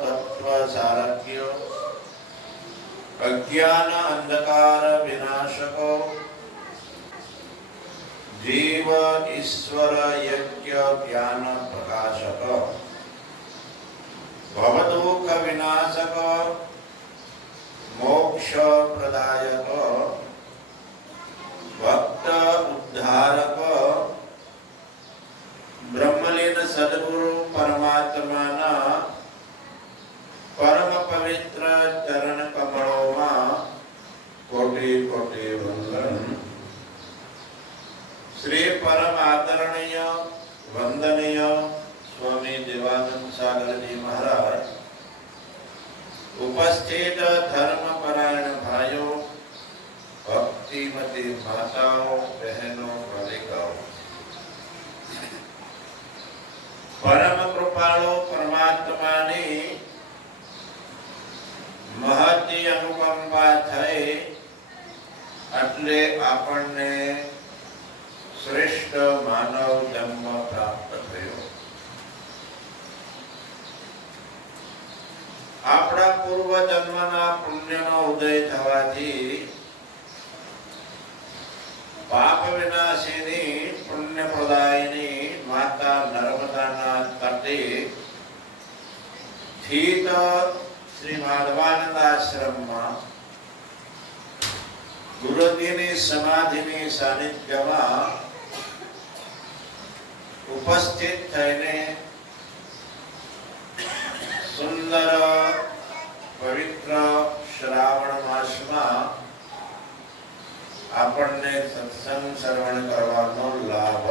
તત્વ સારક્ય અજ્ઞાન અંધકાર વિનાશકો જીવ ઈશ્વર યજ્ઞ જ્ઞાન પ્રકાશક ભવદુઃખ વિનાશક મોક્ષ પ્રદાયક ભક્ત ઉદ્ધારક બ્રહ્મલીન સદગુરુ પરમાત્માના પરમ પવિત્ર મહતી અનુકંપા થઈ એટલે આપણને શ્રેષ્ઠ માનવ જન્મ પ્રાપ્ત થયો. આપણા પૂર્વ જન્મના પુણ્યનો ઉદય થવાથી પાપ વિનાશીની પુણ્ય પ્રદાયની માતા નર્મદાના તટે સ્થિત શ્રી માધવાનંદ આશ્રમમાં ગુરુજીની સમાધિની સાનિધ્યમાં ઉપસ્થિત થઈને સુંદર પવિત્ર શ્રાવણ માસમાં આપણને સત્સંગ શ્રવણ કરવાનો લાભ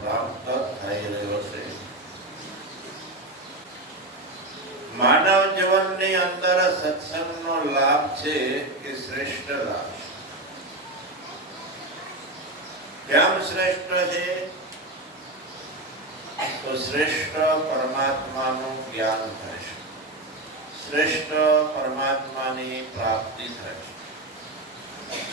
પ્રાપ્ત થઈ રહ્યો છે માનવ જીવનની અંદર સત્સંગનો લાભ છે એ શ્રેષ્ઠ લાભ? કેમ શ્રેષ્ઠ છે? તો શ્રેષ્ઠ પરમાત્માનું જ્ઞાન થશે શ્રેષ્ઠ પરમાત્માની પ્રાપ્તિ થશે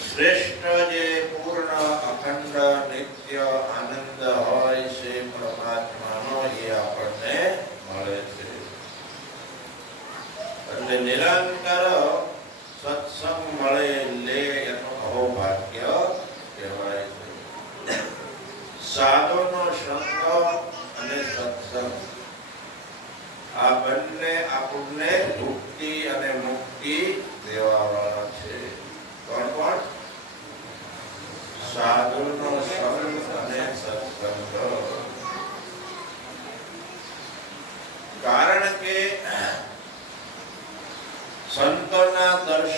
શ્રેષ્ઠ જે પૂર્ણ, અખંડ, નિત્ય, આનંદ હોય છે પરમાત્માનો, એ આપણને મળે છે. એટલે નિરંતર સત્સંગ મળે લે એનું અહોભાગ્ય કહેવાય છે સાધુનો સંગ અને સત્સંગ આ બંને આપણને મુક્તિ અને મુક્તિ દેવાવાળા છે કોણ કોણ સાધુનો સંગ અને સત્સંગ કારણ કે સંતોના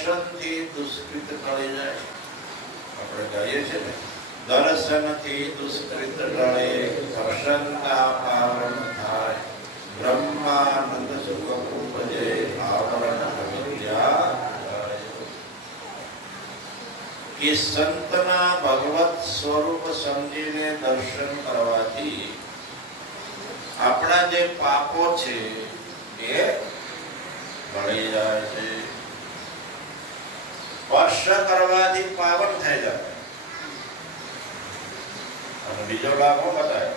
દર્શનથી દુષ્કૃત ટળી જાય. આપણે કહીએ છીએ ને દર્શનથી દુષ્કૃત ટળે દર્શનતા પાવન થાય. બ્રહ્માનંદ સુખ ઉપજે આવરણ અવિદ્યા એ સંતના ભગવત સ્વરૂપ સમજીને દર્શન કરવાથી આપણા જે પાપો છે, એ ભળી જાય છે. સ્પર્શ કરવાથી પાવન થઈ જાય. અને બીજો લાભ હું બતાવ્યો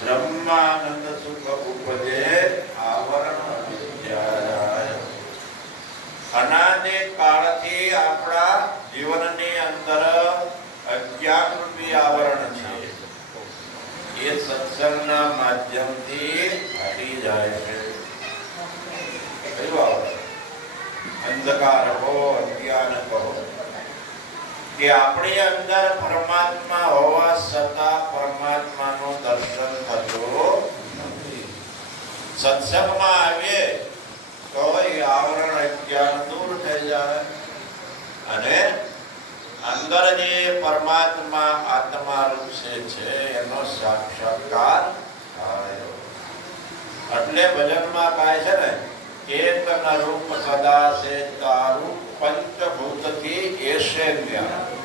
બ્રહ્માનંદ સુખ ઉપજે આવરણ વિદ્યાય અનાદિ કાળથી આપણા જીવનની અંદર અજ્ઞાન રૂપી આવરણ છે. એ સત્સંગના માધ્યમથી હટી જાય છે. કયું આવરણ? અંધકાર હો અજ્ઞાન કહો કે આપણી અંદર પરમાત્મા હોવા છતાં પરમાત્માનું દર્શન થતું નથી. સત્સંગમાં આવીએ તો આવરણ અજ્ઞાન દૂર થઈ જાય. અને અંદર જે પરમાત્મા આત્મા રૂપે છે છે, એનો સાક્ષાત્કાર થાય. એટલે ભજનમાં કહે છે ને ચેતન રૂપ સદા છે તારું પંચભૂતથી એશે જ્ઞાન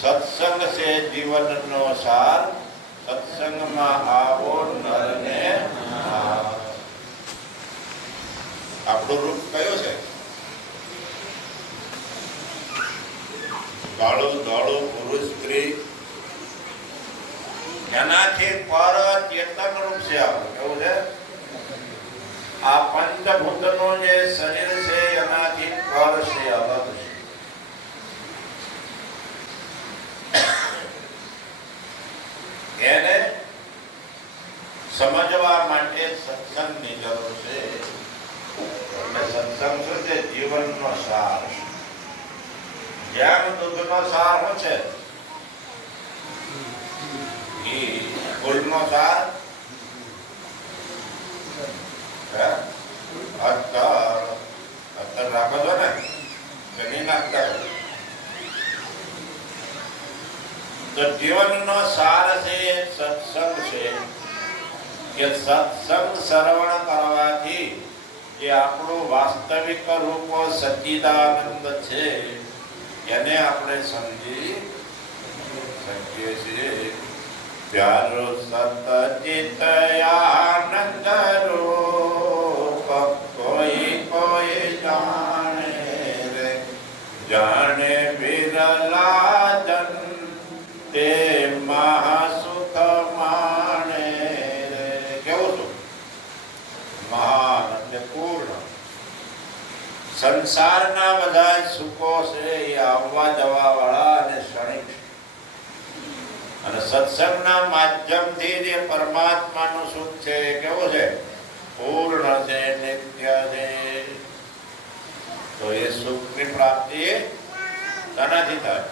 સત્સંગ છે જીવનનો સાર સત્સંગમાં આવો નરને. આપણું રૂપ કયું છે? કાળો ધોળું પુરુષ, સ્ત્રી। એનાથી પર ચેતન રૂપ છે આપણું. કેવું છે? આ પંચભૂતનું જે શરીર છે, એનાથી પર છે, અલગ છે. એને સમજવા માટે સત્સંગની જરૂર છે. એટલે સત્સંગ શું છે? જીવનનો સાર જ્ઞાન દૂધનો સાર શું છે? ઘી, ફૂલનો સાર હે? આપણું વાસ્તવિક રૂપ સચ્ચિદાનંદ છે એને આપણે સમજી શકીએ છીએ. પ્યારો સતચિત આનંદ રૂપ જાણે બિરલા તે મહાસુખ માણે રે. કેવું છું મહાન પૂર્ણ સંસારના બધા સુખો છે એ આવવા જવા વાળા અને ક્ષણિક. અને સત્સંગના માધ્યમથી જે પરમાત્માનું સુખ છે. કેવું છે? પૂર્ણ છે, નિત્ય છે. તો એ સુખની પ્રાપ્તિ શાનાથી થાય.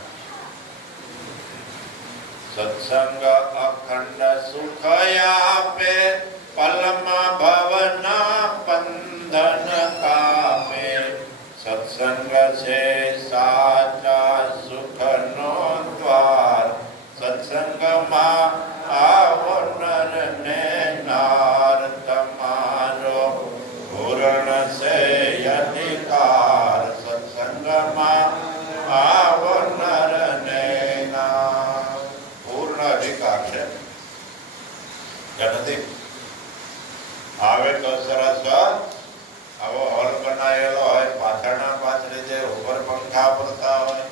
સત્સંગ અખંડ સુખ આપે પલમાં ભવના બંધન કાપે. સત્સંગ છે સાચા સુખનો દ્વાર. સત્સંગમાં નથી. આવે તો સરસ આવો હોલ બનાવેલો હોય, પાછળના પાછળ જે ઉપર પંખા પડતા હોય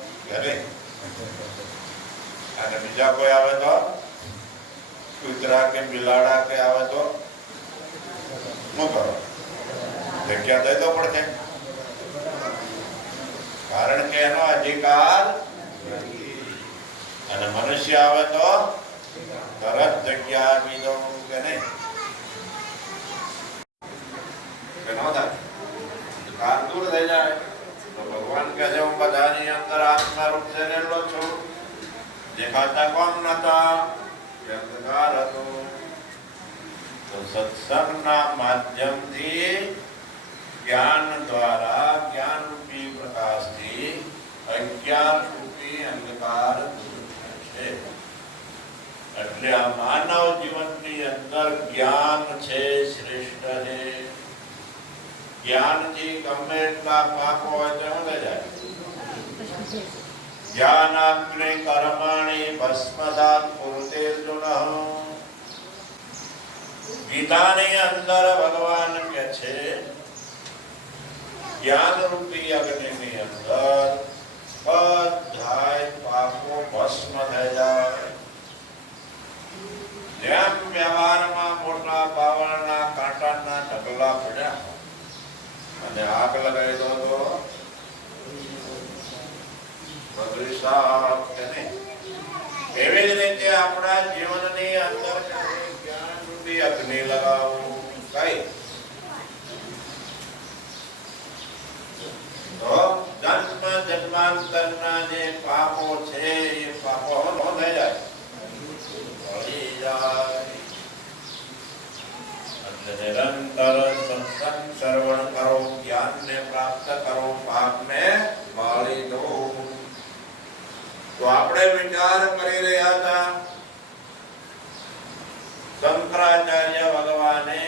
અને બીજા કોઈ આવે તો? કૂતરા કે બિલાડા કે આવે તો? શું કરો? જગ્યા દઈ તો પડશે કારણ કે એનો અધિકાર અને મનુષ્ય આવે તો? તરત જગ્યા દઉં કે નહીં. કે ન થાય દૂર થઈ જાય. તો ભગવાન કહે છે, હું બધાની અંદર આત્મા રહેલો છું. દેખાતા કોમ નતા અંધકાર હતો. તો સત્સંગના માધ્યમથી, જ્ઞાન દ્વારા જ્ઞાન રૂપી પ્રકાશથી અજ્ઞાન રૂપી અંધકાર દૂર એટલે આ માનવ જીવનની અંદર જ્ઞાન છે શ્રેષ્ઠ છે જ્ઞાનથી ગમે એટલા પાપ હોય તો શું જાય જ્ઞાનાગ્નિ કર્માણી ભસ્મસાત પૂરતે ગીતાની અંદર ભગવાન કે છે જ્ઞાન રૂપી અગ્નિની અંદર બધાય પાપો ભસ્મ થઈ જાય. જેમ વ્યવહારમાં મોટા પાવરના કાંટાના ઢગલા પડ્યા. અને આગ લગાવી દો તો? બધું સાફ કે નહીં? એવી જ રીતે આપણા જીવનની અંદર જ્ઞાન અગ્નિ લગાવવું કઈ? જન્મ જન્માંતરના જે પાપો છે એ પાપો થઈ જાય બળી જાય એટલે નિરંતર સત્સંગ શ્રવણ કરો જ્ઞાનને પ્રાપ્ત કરો પાપને બાળી દો તો આપણે વિચાર કરી રહ્યા હતા શંકરાચાર્ય ભગવાને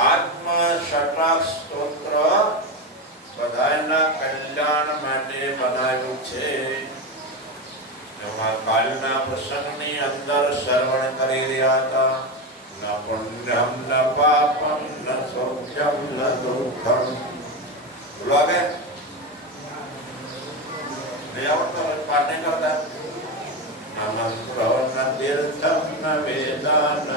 આત્મ ષટક સ્તોત્ર બધાના કલ્યાણ માટે બનાવ્યું છે એમાં કાલના પ્રસંગની અંદર શ્રવણ કરી રહ્યા હતા. ન પુણ્યમ, ન પાપમ, ન સૌખ્યમ, ન દુઃખમ. બોલો નહીં આવડતો કરતા. વેદા ન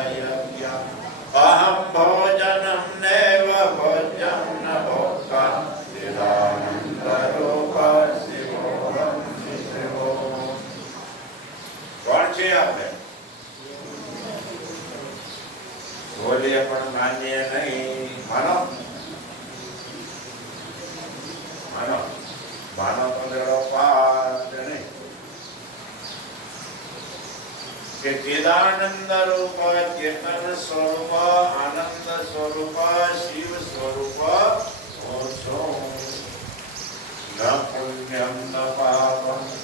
અહમ ભોજનમ નૈવ ભોજ્યમ ન ભોક્તા નિરાનંદ રૂપ શિવોહમ શિવો કોણ છે આપણે. બોલીએ પણ માનીએ નહીં. માનો. માનો. માનો લેડો પાસ નહીં. કે ચેદાનંદ રૂપ ચેતન સ્વરૂપ, આનંદ સ્વરૂપ, શિવ સ્વરૂપ હું ન પુણ્યમ ન પાપમ.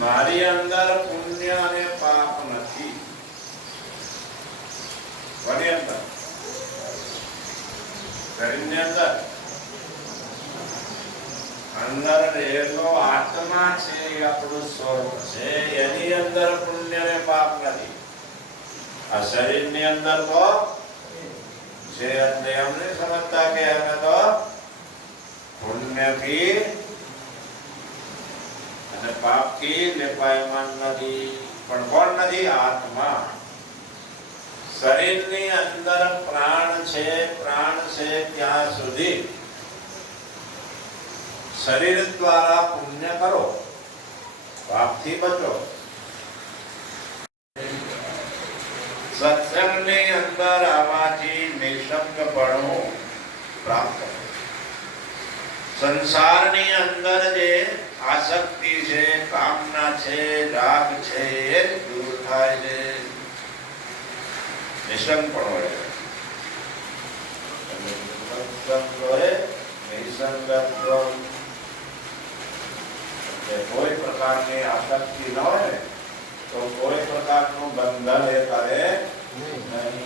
મારી અંદર પુણ્ય અને પાપ નથી. કોની અંદર? શરીરની અંદર. અંદર રહેલો આત્મા છે, એ આપણું સ્વરૂપ છે, એની અંદર પુણ્ય ને પાપ નથી. આ શરીરની અંદર તો છે, એટલે એમ નહીં સમજતા કે અમે તો પુણ્યથી અને પાપથી લેપાયમાન નથી, પણ કોણ નથી? આત્મા. શરીરની અંદર પ્રાણ છે પ્રાણ છે ત્યાં સુધી. શરીર દ્વારા પુણ્ય કરો, પાપથી બચો. સત્સંગની અંદર આવવાથી નિશંકપણું પ્રાપ્ત સંસારની અંદર જે આસક્તિ છે કામના છે રાગ છે એ દૂર થાય છે નિશંક પણ હોય કોઈ પ્રકારની આસક્તિ ન હોય તો કોઈ પ્રકારનું બંધન એ કરે નહીં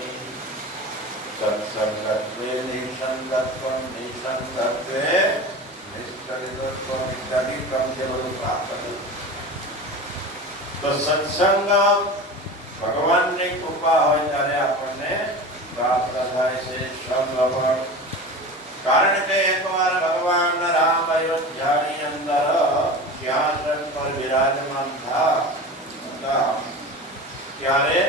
સત્સંગત્વે નિસંગત્વ નિસંગત્વે નિષ્કલિતત્વ ઇત્યાદિ ક્રમ જે બધું પ્રાપ્ત થયું તો સત્સંગ ભગવાનની કૃપા હોય ત્યારે આપણને પ્રાપ્ત થાય છે સમલપણ કારણ કે એકવાર ભગવાન રામ અયોધ્યાની અંદર સિંહાસન પર વિરાજમાન થા હતા ત્યારે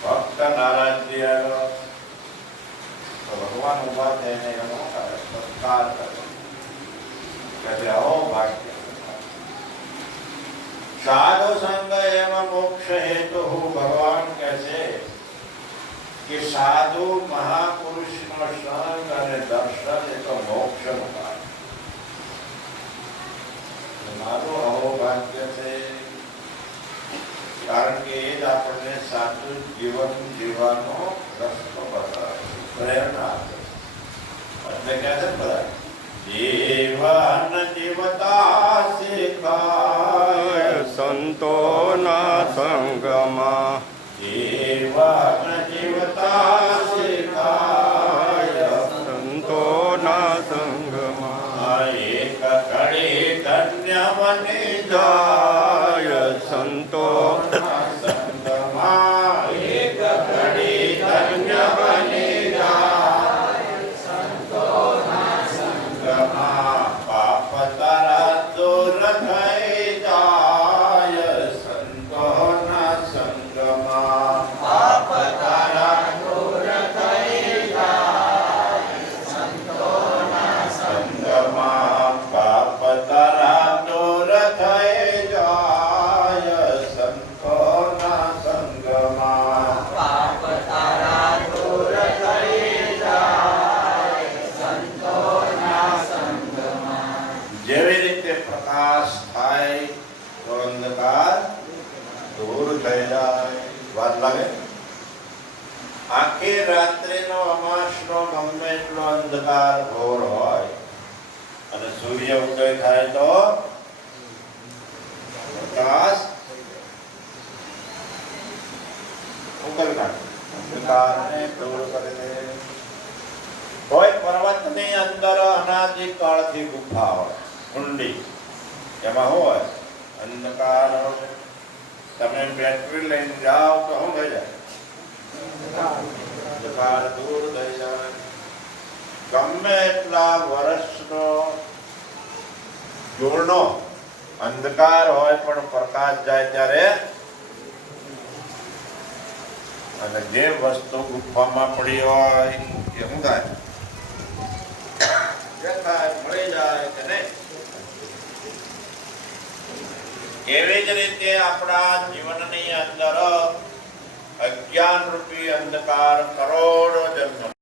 ભક્ત નારાયણજી આવ્યો તો ભગવાન ઊભા થઈને એનો સત્કાર કર્યો કે તે અહો ભાગ્ય સાધુ સંગ એવ મોક્ષ હેતુ ભગવાન કહે છે કે સાધુ મહાપુરુષનો સંગ અને દર્શન એ તો મોક્ષનું કારણ મારું અહોભાગ્ય છે કારણ કે એ જ આપણને સાચું જીવન જીવવાનો રસ્તો બતાવે છે, પ્રેરણા આપે બધા જીવન જીવતા શીખાય સંતોના સંગમાં જીવન જીવતા શીખાય સંતોના સંગમાં એક ઘડી ધન્ય બની જાય આખી રાત્રિનો અમાસનો ગમે એટલો અંધકાર ઘોર હોય અને સૂર્ય ઉદય થાય તો પ્રકાશ ઉકલ અંધકારને દૂર કરી દે કોઈ ગુફા હોય ઊંડી એમાં હોય? અંધકાર તમે બેટરી લઈને જાઓ તો શું થઈ જાય? તથા દુર્દયા ગમે એટલા વર્ષનો જોડનો અંધકાર હોય પણ પ્રકાશ જાય ત્યારે અને જે વસ્તુ ગુફામાં પડી હોય, એ શું થાય? મળી જાય કે એવી જ રીતે આપણા જીવનની અંદર અજ્ઞાન રૂપી અંધકાર કરોડો જન્મ